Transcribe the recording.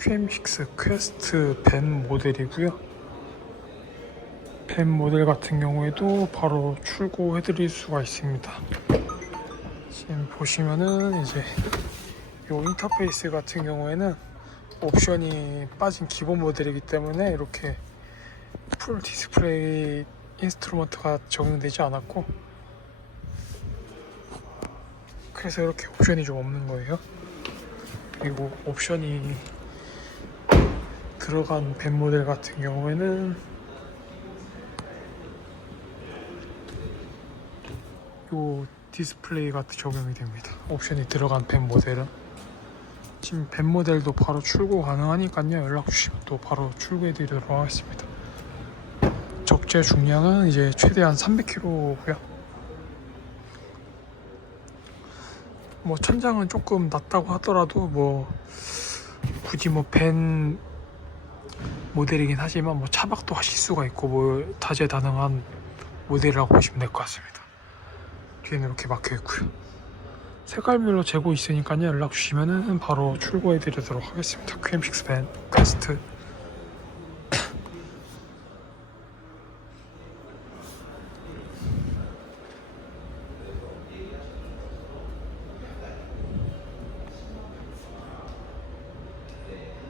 QM6 퀘스트 벤 모델이고요. 벤 모델 같은 경우에도 바로 출고해 드릴 수가 있습니다. 지금 보시면은 이제 요 인터페이스 같은 경우에는 옵션이 빠진 기본 모델이기 때문에 이렇게 풀 디스플레이 인스트루먼트가 적용되지 않았고 그래서 이렇게 옵션이 좀 없는 거예요. 그리고 옵션이 들어간 벤 모델 같은 경우에는 요 디스플레이가 적용이 됩니다. 옵션이 들어간 벤 모델은 지금 벤 모델도 바로 출고 가능하니까요. 연락 주시면 또 바로 출고해 드리도록 하겠습니다. 적재 중량은 이제 최대한 300kg고요. 뭐 천장은 조금 낮다고 하더라도 뭐 굳이 뭐 벤 모델이긴 하지만 뭐 차박도 하실 수가 있고 뭐 다재다능한 모델이라고 보시면 될 것 같습니다. 뒤에는 이렇게 막혀 있고요. 색깔별로 재고 있으니까요 연락 주시면은 바로 출고해 드리도록 하겠습니다. QM6 벤 퀘스트